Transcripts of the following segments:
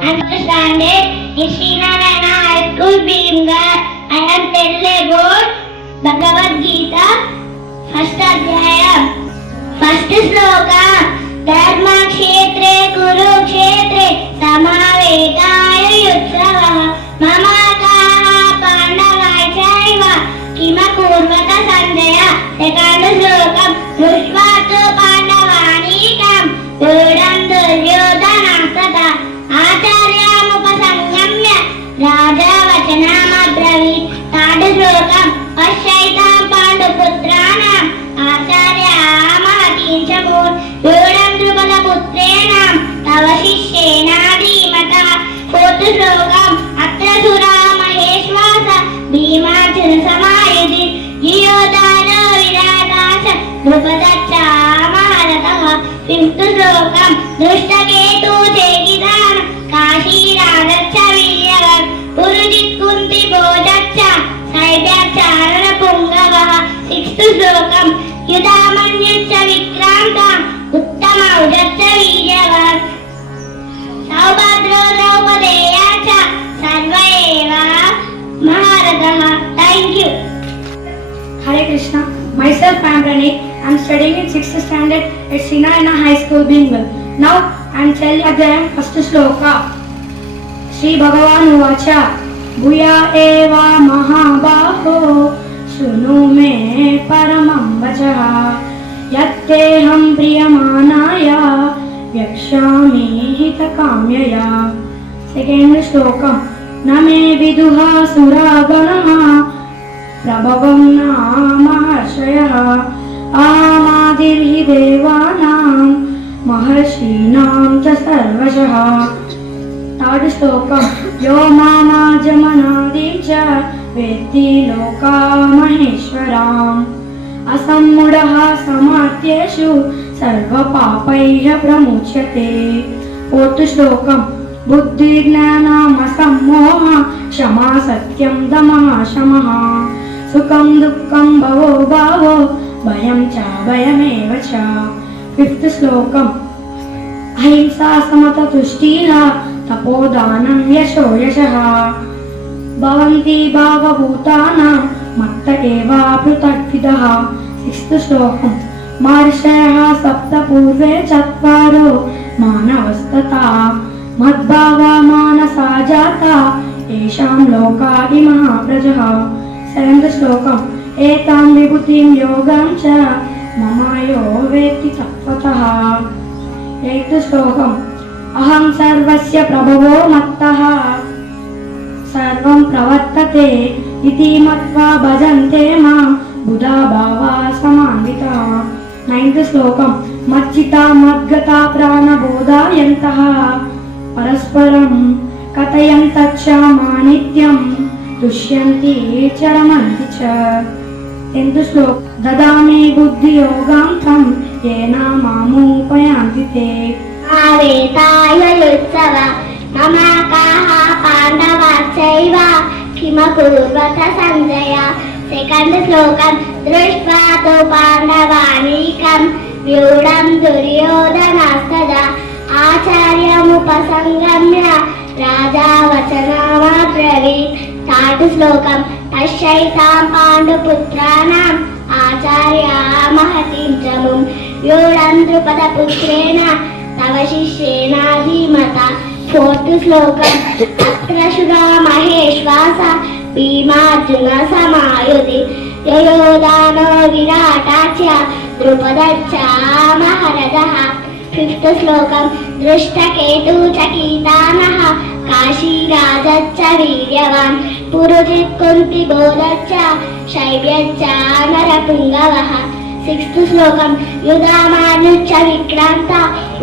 understand it's Srinarayana High School Bhimgar. I am telling about Bhagavad Gita, first adhyayam, first sloka. Dharma kshetre kurukshetre samavekaya yutsavah mama kaha pandavai chaiva kima kurvata sanjaya. Second slokam drishtva pandavanikam vidam duryodhanam tata आचार्यामुपसंगम्य Raja वचनामब्रवीत्. Third श्लोकम् पश्यैतां पाण्डुपुत्राणाम् आचार्यामहतीं च मूढ व्यूढं द्रुपदपुत्रेण तव शिष्येन धीमता. Fourth श्लोकम् अत्र सुरा महेश्वास Bhimarjun समायुधि युयोधनो विराटाच द्रुपदश्च महारथः. Fifth श्लोकम् दुष्टकेतु चेकितान् काशीराजच्च वीर्यवत् Purujit Kunti भोजच्च शैब्यश्च रणपुङ्गवः. Sixth श्लोकम् युधामन्युश्च विक्रान्त उत्तमौजश्च वीर्यवत् सौभद्रो द्रौपदेयश्च सर्व एव महारथः. Thank you. Hare Krishna. Myself I am Praneet. I am studying in 6th standard at Srinarayana High School Bhimgar. Now I am telling Adhyayam first sloka. Shri Bhagavan Uvacha Bhuya eva mahabaho Shunu me paramam vachaha Yatteham priyamanaya Vyakshami hitakamyaya. Second sloka. Name viduha suraganaha Prabhavam namaharshayah Amadirhi devanam Maharshinaam cha sarvashah. Third sloka. Yo mamajamanadi cha Vetti loka maheshwaram Asammudaha samatyeshu Sarva papaiha pramuchyate. Fourth sloka. Buddhi gnanam asammoha Shama satyam damaha shamaha Sukham dukkham bhavo bhavo Bhayam cha bhayameva cha. Fifth slokam. Ahimsa samata tushtiha Tapodanam yasho yashaha Bhavanti bhava bhutanam Matta eva prutakvidaha. Sixth slokam. Marshayaha sapta purve chatvaro Manavastata Madbhava manasa jata Esham loka imaha prajaha. Seventh slokam. Etam vibhutim yogam cha Mamayo veti tattvatah. Eighth slokam. Aham sarvasya prabhavo mattaha Sarvam pravattate Iti matva bhajante mam Buddha bhava samanvita. Ninth slokam. Machita madgata prana bodhayantaha Parasparam Katayantacha manityam Dushyanti charamanti cha. Tenth slok. Dadami buddhi yogam tam Yena mamupayanti te. Avetaya yutsava mama kaha pandava chaiva kima kurvata sanjaya. Second slokam drishtva pandavanikam vyudam duryodhanastada आचार्यमुपसंगम्य Raja वचनामब्रवीत्. Third श्लोकम् पश्यैतां पाण्डुपुत्राणाम् आचार्यामहतीं च मूढ व्यूढं द्रुपदपुत्रेण तव शिष्येन धीमता. Fourth श्लोकम् अत्र शुरा महेश्वास Bhimarjun समायुधि युयोधनो विराटाच द्रुपदश्च महारथः. Fifth श्लोकम् दृष्टकेतु चकितानः काशीराजच्च वीर्यवान् Purujit कुन्तिबोधश्च शैब्यश्च नरपुङ्गवः. Sixth श्लोकम् युधामान्युश्च विक्रान्त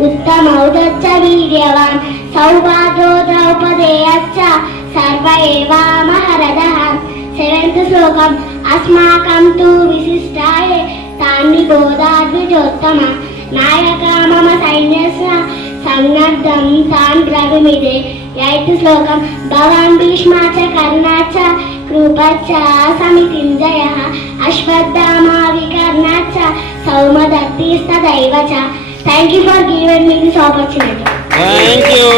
उत्तमौजश्च वीर्यवान् सौभद्रो द्रौपदेयश्च सर्व एव महारथः. सेवेंथ श्लोकम् अस्माकं तु विशिष्टाय तानि बोधाद्विजोत्तम नायका मम सैन्यस्य सन्नद्धं तान् ब्रवीमिते. एय्थ श्लोकम् भवान् भीष्मा च कर्णा च कृपश्च समितिञ्जयः अश्वत्थामा विकर्णा च सौमदत्तिस्तदैव च. Thank you for giving me this opportunity. Thank you.